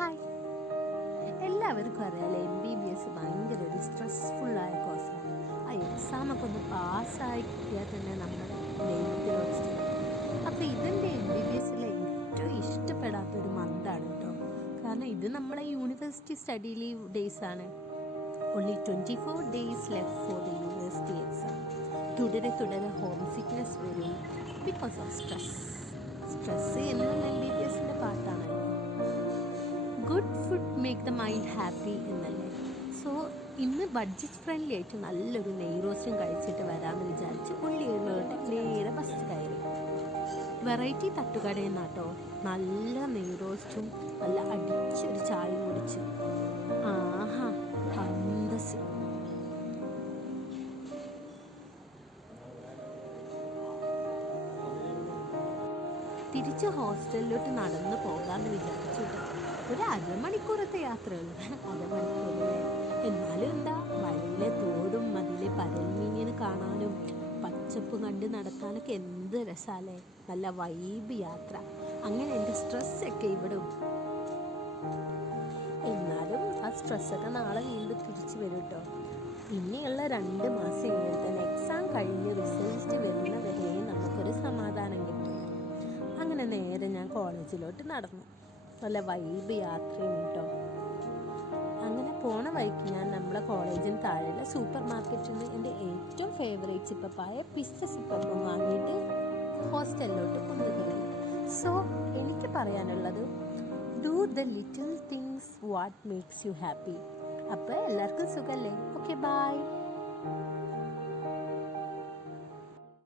Hi, എല്ലാവർക്കും അറിയാലോ MBBS ഭയങ്കര ഒരു സ്ട്രെസ്ഫുള്ളായ കോഴ്സാണ്. ആ എക്സാമൊക്കെ ഒന്ന് പാസ്സായി കിട്ടിയാൽ തന്നെ നമ്മൾ ലൈഫിൽ. അപ്പോൾ ഇതെൻ്റെ MBBSലെ ഏറ്റവും ഇഷ്ടപ്പെടാത്തൊരു മന്താണ് കേട്ടോ. കാരണം ഇത് നമ്മളെ യൂണിവേഴ്സിറ്റി സ്റ്റഡി ലീവ് ഡേയ്സ് ആണ്. only 24 days left for the university exam. തുടരെ ഹോം സിക്നെസ് വരും ബിക്കോസ് ഓഫ് സ്ട്രെസ് എന്നും MBBSൻ്റെ പാട്ടാണല്ലോ. Good food make the mind happy എന്നല്ലേ. സോ ഇന്ന് ബഡ്ജറ്റ് ഫ്രണ്ട്ലി ആയിട്ട് നല്ലൊരു നെയ് റോസ്റ്റും കഴിച്ചിട്ട് വരാമെന്ന് വിചാരിച്ച് ഉള്ളിയിലോട്ട് നേരെ ബസ് കയറി. വെറൈറ്റി തട്ടുകടയിൽ നിന്നാട്ടോ നല്ല നെയ് റോസ്റ്റും നല്ല അടിച്ചൊരു ചായ കുടിച്ചു. ആഹാ അന്തസ്. തിരിച്ച് ഹോസ്റ്റലിലോട്ട് നടന്നു പോകാമെന്ന് വിചാരിച്ചു. ഒരു അരമണിക്കൂറത്തെ യാത്രയുള്ളൂ. അരമണിക്കൂറല്ലേ, എന്നാലും എന്താ, വഴിയിലെ തോടും അതിലെ പരൽമീനിന് കാണാനും പച്ചപ്പ് കണ്ട് നടക്കാനൊക്കെ എന്ത് രസാലേ. നല്ല വൈബ് യാത്ര. അങ്ങനെ എൻ്റെ സ്ട്രെസ്സൊക്കെ ഇവിടെ. എന്നാലും ആ സ്ട്രെസ്സൊക്കെ നാളെ വീണ്ടും തിരിച്ചു വരും കേട്ടോ. ഇനിയുള്ള 2 മാസം ഇങ്ങനെ തന്നെ എക്സാം കഴിഞ്ഞ് റിസൾട്ട് വരുന്ന വരെ നമുക്കൊരു സമാധാനം കിട്ടും. അങ്ങനെ നേരെ ഞാൻ കോളേജിലോട്ട് നടന്നു. നല്ല വൈബ് യാത്രയും കേട്ടോ. അങ്ങനെ പോണ വഴിക്ക് ഞാൻ നമ്മളെ കോളേജിന് താഴെയുള്ള സൂപ്പർ മാർക്കറ്റിൽ നിന്ന് എൻ്റെ ഏറ്റവും ഫേവറേറ്റ് സിപ്പപ്പായ പിസ്ത സിപ്പപ്പം വാങ്ങിയിട്ട് ഹോസ്റ്റലിലോട്ട് കൊണ്ടുകയറി. സോ എനിക്ക് പറയാനുള്ളത്, do the little things what makes you happy. അപ്പോൾ എല്ലാവർക്കും സുഖമല്ലേ? Okay, by.